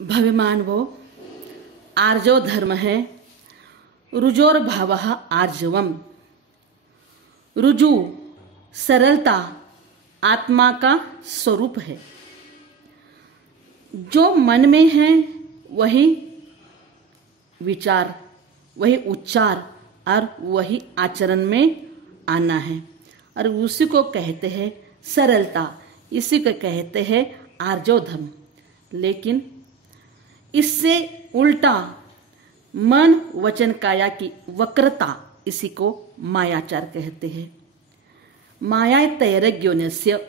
भविमान वो आर्जो धर्म है। रुजोर भाव आर्जवम। रुजु सरलता आत्मा का स्वरूप है। जो मन में है वही विचार, वही उच्चार और वही आचरण में आना है, और उसी को कहते हैं सरलता, इसी को कहते हैं आर्जो धर्म। लेकिन इससे उल्टा मन वचन काया की वक्रता, इसी को मायाचार कहते हैं। माया तैरज्ञोन्यस्य,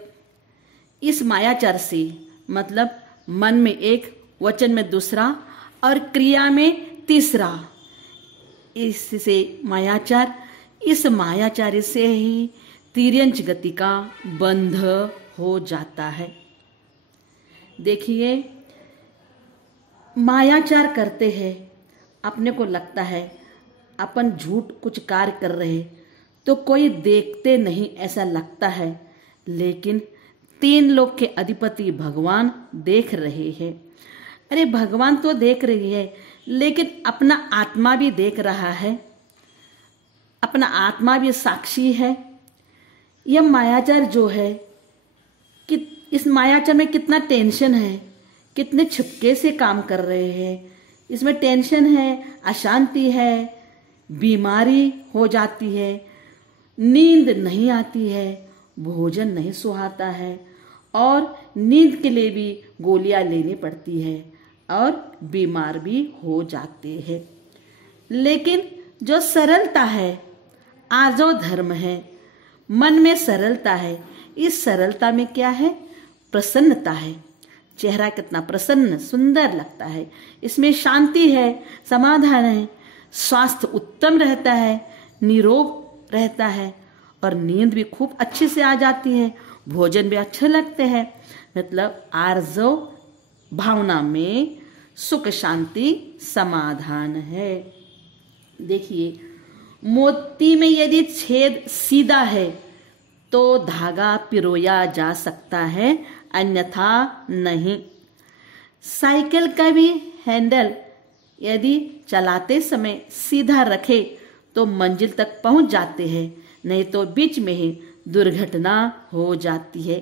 इस मायाचार से मतलब मन में एक, वचन में दूसरा और क्रिया में तीसरा, इससे मायाचार, इस मायाचार से ही तिर्यंच गति का बंध हो जाता है। देखिए, मायाचार करते हैं, अपने को लगता है अपन झूठ कुछ कार्य कर रहे तो कोई देखते नहीं ऐसा लगता है, लेकिन तीन लोक के अधिपति भगवान देख रहे हैं। अरे भगवान तो देख रही है, लेकिन अपना आत्मा भी देख रहा है, अपना आत्मा भी साक्षी है। यह मायाचार जो है कि इस मायाचार में कितना टेंशन है, कितने छिपके से काम कर रहे हैं। इसमें टेंशन है, अशांति है, बीमारी हो जाती है, नींद नहीं आती है, भोजन नहीं सुहाता है, और नींद के लिए भी गोलियां लेनी पड़ती है और बीमार भी हो जाते हैं। लेकिन जो सरलता है, आर्जो धर्म है, मन में सरलता है, इस सरलता में क्या है? प्रसन्नता है। चेहरा कितना प्रसन्न सुंदर लगता है, इसमें शांति है, समाधान है, स्वास्थ्य उत्तम रहता है, निरोग रहता है, और नींद भी खूब अच्छे से आ जाती है, भोजन भी अच्छे लगते हैं। मतलब आर्जो भावना में सुख शांति समाधान है। देखिए, मोती में यदि छेद सीधा है तो धागा पिरोया जा सकता है, अन्यथा नहीं। साइकिल का भी हैंडल यदि चलाते समय सीधा रखे तो मंजिल तक पहुंच जाते हैं, नहीं तो बीच में ही दुर्घटना हो जाती है।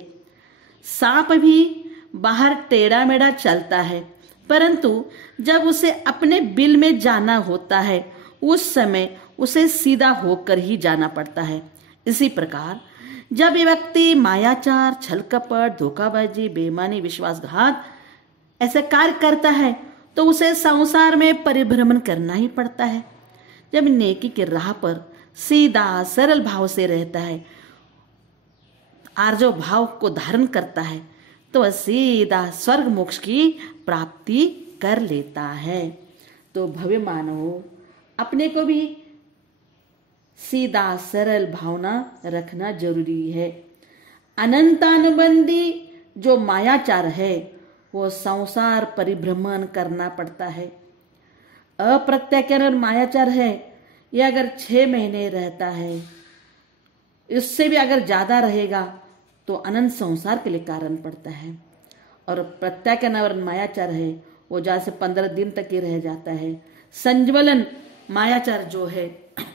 सांप भी बाहर टेढ़ा मेढ़ा चलता है, परंतु जब उसे अपने बिल में जाना होता है उस समय उसे सीधा होकर ही जाना पड़ता है। इसी प्रकार जब ये व्यक्ति मायाचार, छल कपट, धोखाबाजी, बेईमानी, विश्वासघात ऐसे कार्य करता है तो उसे संसार में परिभ्रमण करना ही पड़ता है। जब नेकी की राह पर सीधा सरल भाव से रहता है, आर्जो भाव को धारण करता है, तो वह सीधा स्वर्ग मोक्ष की प्राप्ति कर लेता है। तो भव्य मानव अपने को भी सीधा सरल भावना रखना जरूरी है। अनंतानुबंधी जो मायाचार है वो संसार परिभ्रमण करना पड़ता है। अप्रत्याख्यान मायाचार है, यह अगर 6 महीने रहता है, इससे भी अगर ज्यादा रहेगा तो अनंत संसार के लिए कारण पड़ता है। और प्रत्याख्यान और मायाचार है वो जहाँ से 15 दिन तक ही रह जाता है। संज्वलन मायाचार जो है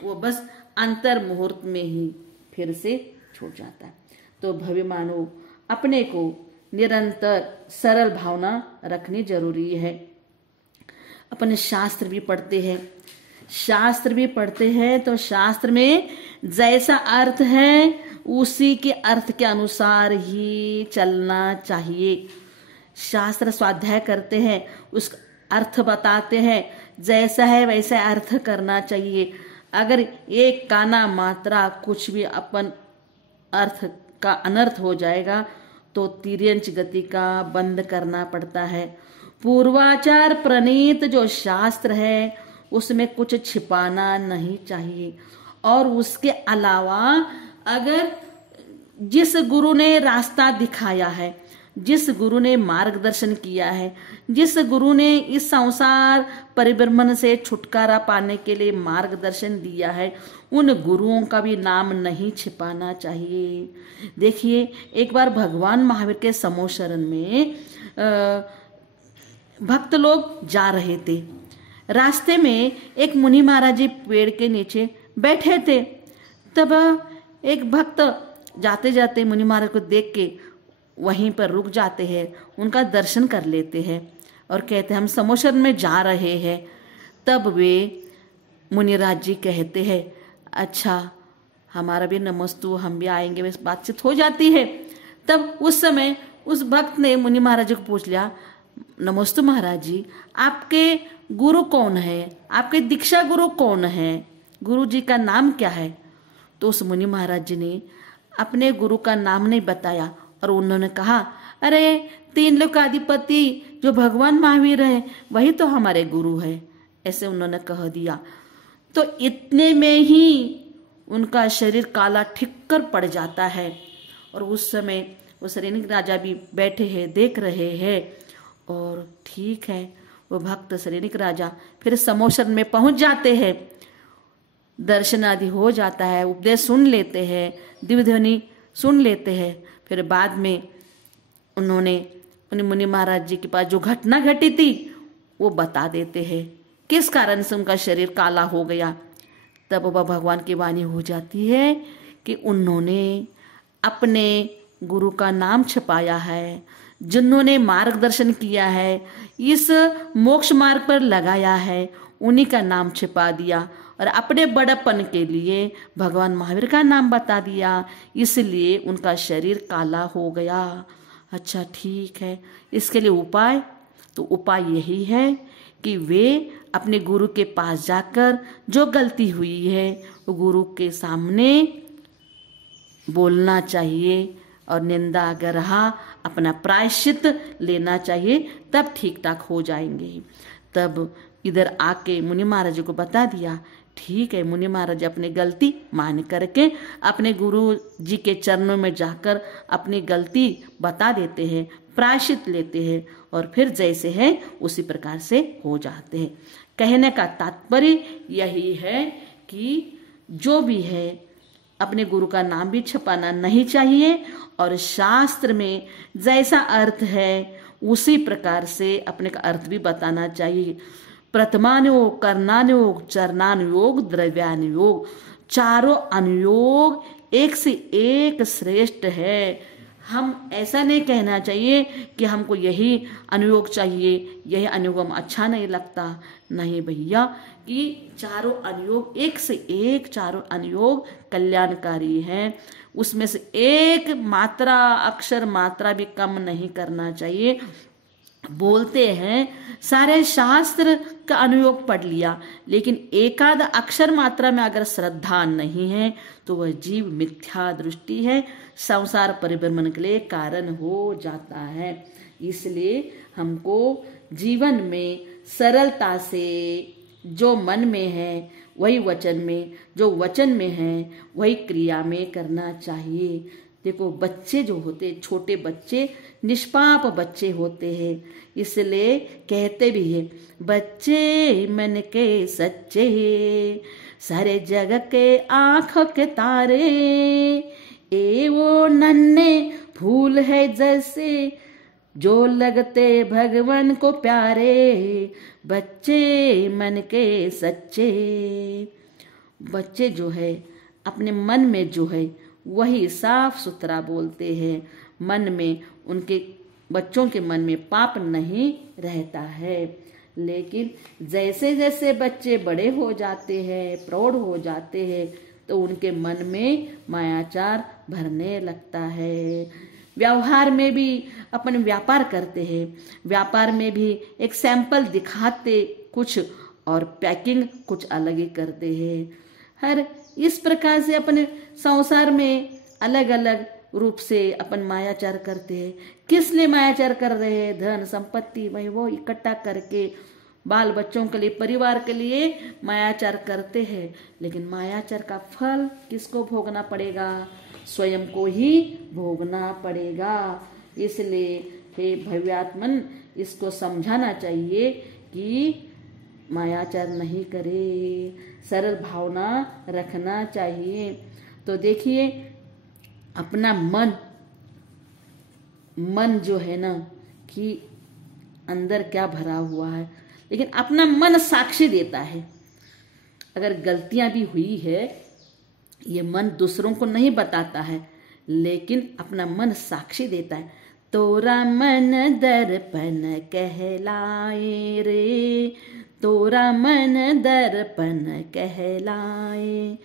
वो बस अंतर मुहूर्त में ही फिर से छूट जाता है। तो भव्य मानव अपने को निरंतर सरल भावना रखनी जरूरी है। अपने शास्त्र भी पढ़ते हैं, तो शास्त्र में जैसा अर्थ है उसी के अर्थ के अनुसार ही चलना चाहिए। शास्त्र स्वाध्याय करते हैं, उस अर्थ बताते हैं, जैसा है वैसा अर्थ करना चाहिए। अगर एक काना मात्रा कुछ भी अपन अर्थ का अनर्थ हो जाएगा तो तिर्यंच गति का बंद करना पड़ता है। पूर्वाचार प्रणीत जो शास्त्र है उसमें कुछ छिपाना नहीं चाहिए। और उसके अलावा अगर जिस गुरु ने रास्ता दिखाया है, जिस गुरु ने मार्गदर्शन किया है, जिस गुरु ने इस संसार परिभ्रमण से छुटकारा पाने के लिए मार्गदर्शन दिया है, उन गुरुओं का भी नाम नहीं छिपाना चाहिए। देखिए, एक बार भगवान महावीर के समोशरण में भक्त लोग जा रहे थे। रास्ते में एक मुनि महाराज जी पेड़ के नीचे बैठे थे। तब एक भक्त जाते जाते मुनि महाराज को देख के वहीं पर रुक जाते हैं, उनका दर्शन कर लेते हैं और कहते हैं हम समोसन में जा रहे हैं। तब वे मुनिराज जी कहते हैं अच्छा हमारा भी नमस्तु, हम भी आएंगे, बस बातचीत हो जाती है। तब उस समय उस भक्त ने मुनि महाराज जी को पूछ लिया, नमस्तु महाराज जी, आपके गुरु कौन है, आपके दीक्षा गुरु कौन है, गुरु जी का नाम क्या है? तो उस मुनि महाराज जी ने अपने गुरु का नाम नहीं बताया और उन्होंने कहा अरे 3 लोकाधिपति जो भगवान महावीर है वही तो हमारे गुरु है, ऐसे उन्होंने कह दिया। तो इतने में ही उनका शरीर काला ठिक्कर पड़ जाता है और उस समय वो सरीनिक राजा भी बैठे हैं, देख रहे हैं। और ठीक है, वो भक्त सरीनिक राजा फिर समोसन में पहुंच जाते हैं, दर्शन आदि हो जाता है, उपदेश सुन लेते हैं, दिव्य ध्वनि सुन लेते हैं। फिर बाद में उन्होंने उन्हें मुनि महाराज जी के पास जो घटना घटी थी वो बता देते हैं, किस कारण से उनका शरीर काला हो गया। तब वह भगवान की वाणी हो जाती है कि उन्होंने अपने गुरु का नाम छपाया है, जिन्होंने मार्गदर्शन किया है, इस मोक्ष मार्ग पर लगाया है, उन्हीं का नाम छिपा दिया और अपने बड़प्पन के लिए भगवान महावीर का नाम बता दिया, इसलिए उनका शरीर काला हो गया। अच्छा ठीक है, इसके लिए उपाय? तो उपाय यही है कि वे अपने गुरु के पास जाकर जो गलती हुई है वो गुरु के सामने बोलना चाहिए और निंदा अगर रहा अपना प्रायश्चित लेना चाहिए, तब ठीक ठाक हो जाएंगे। तब इधर आके मुनि महाराज को बता दिया। ठीक है, मुनि महाराज अपनी गलती मान करके अपने गुरु जी के चरणों में जाकर अपनी गलती बता देते हैं, प्रायश्चित लेते हैं और फिर जैसे है उसी प्रकार से हो जाते हैं। कहने का तात्पर्य यही है कि जो भी है अपने गुरु का नाम भी छपाना नहीं चाहिए और शास्त्र में जैसा अर्थ है उसी प्रकार से अपने का अर्थ भी बताना चाहिए। प्रथमानुयोग, कर्णानुयोग, चरणानुयोग, द्रव्यानुयोग, चारों अनुयोग एक से एक श्रेष्ठ है। हम ऐसा नहीं कहना चाहिए कि हमको यही अनुयोग चाहिए, यही अनुयोग हम अच्छा नहीं लगता। नहीं भैया, कि चारों अनुयोग एक से एक, चारों अनुयोग कल्याणकारी हैं। उसमें से एक मात्रा, अक्षर मात्रा भी कम नहीं करना चाहिए। बोलते हैं सारे शास्त्र का अनुयोग पढ़ लिया, लेकिन एकाध अक्षर मात्रा में अगर श्रद्धा नहीं है तो वह जीव मिथ्या दृष्टि है, संसार परिभ्रमण के लिए कारण हो जाता है। इसलिए हमको जीवन में सरलता से जो मन में है वही वचन में, जो वचन में है वही क्रिया में करना चाहिए। देखो बच्चे जो होते, छोटे बच्चे निष्पाप बच्चे होते हैं, इसलिए कहते भी है बच्चे मन के सच्चे, सारे जग के आँख के तारे, ए वो नन्हे फूल है जैसे जो लगते भगवान को प्यारे, बच्चे मन के सच्चे। बच्चे जो है अपने मन में जो है वही साफ सुथरा बोलते हैं, मन में उनके बच्चों के मन में पाप नहीं रहता है। लेकिन जैसे जैसे बच्चे बड़े हो जाते हैं, प्रौढ़ हो जाते हैं, तो उनके मन में मायाचार भरने लगता है। व्यवहार में भी अपन व्यापार करते हैं, व्यापार में भी एक सैंपल दिखाते कुछ और पैकिंग कुछ अलग ही करते हैं। हर इस प्रकार से अपने संसार में अलग अलग रूप से अपन मायाचार करते हैं। किस लिए मायाचार कर रहे हैं? धन संपत्ति वही वो इकट्ठा करके बाल बच्चों के लिए, परिवार के लिए मायाचार करते हैं। लेकिन मायाचार का फल किसको भोगना पड़ेगा? स्वयं को ही भोगना पड़ेगा। इसलिए हे भव्यात्मन, इसको समझाना चाहिए कि मायाचार नहीं करे, सरल भावना रखना चाहिए। तो देखिए अपना मन जो है ना, कि अंदर क्या भरा हुआ है। लेकिन अपना मन साक्षी देता है। अगर गलतियां भी हुई है, ये मन दूसरों को नहीं बताता है, लेकिन अपना मन साक्षी देता है। तोरा मन दर्पण कहलाए रे, तोरा मन दर्पण कहलाए।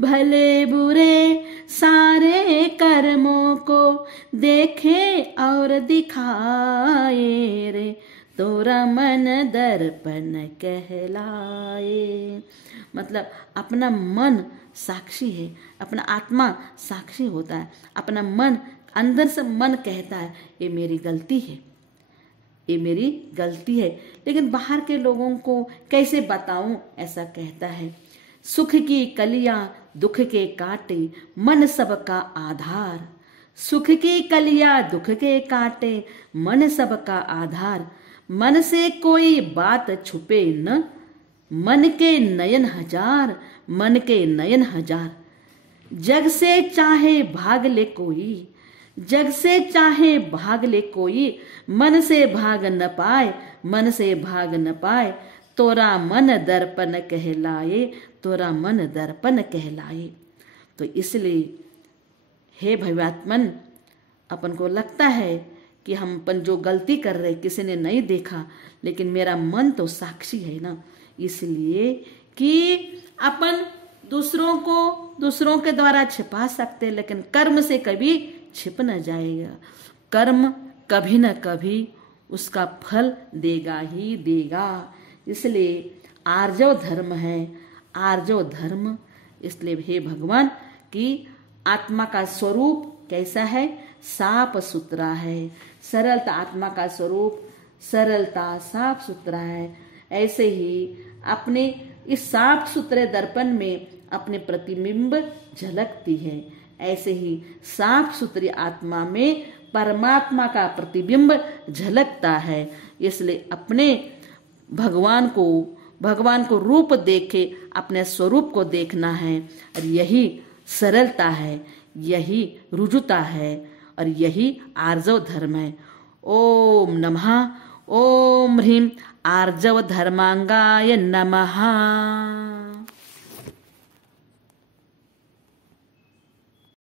भले बुरे सारे कर्मों को देखे और दिखाए रे, तोरा मन दर्पण कहलाए। मतलब अपना मन साक्षी है, अपना आत्मा साक्षी होता है। अपना मन, अंदर से मन कहता है ये मेरी गलती है, ये मेरी गलती है। लेकिन बाहर के लोगों को कैसे बताऊं, ऐसा कहता है। सुख की कलियां दुख के काटे, मन सबका आधार। सुख की कलियां दुख के काटे, मन सबका आधार। मन से कोई बात छुपे न, मन के नयन हजार, मन के नयन हजार। जग से चाहे भाग ले कोई, जग से चाहे भाग ले कोई, मन से भाग न पाए, मन से भाग न पाए। तोरा मन दर्पण कहलाए, तोरा मन दर्पण कहलाए। तो इसलिए हे भव्यात्मन, अपन को लगता है कि हम अपन जो गलती कर रहे किसी ने नहीं देखा, लेकिन मेरा मन तो साक्षी है ना। इसलिए कि अपन दूसरों के द्वारा छिपा सकते, लेकिन कर्म से कभी छिप न जाएगा। कर्म कभी न कभी उसका फल देगा ही देगा। इसलिए आर्जव धर्म है, आर्जव धर्म। इसलिए हे भगवान कि आत्मा का स्वरूप कैसा है, साफ सुथरा है। सरलता, आत्मा का स्वरूप सरलता, साफ सुथरा है। ऐसे ही अपने इस साफ सुथरे दर्पण में अपने प्रतिबिंब झलकती है। ऐसे ही साफ सुथरी आत्मा में परमात्मा का प्रतिबिंब झलकता है। इसलिए अपने भगवान को रूप देखे अपने स्वरूप को देखना है। और यही सरलता है, यही रुजुता है, और यही आर्जव धर्म है। ओम नमः, ओम ह्रीं आर्जव धर्मांगाय नमः।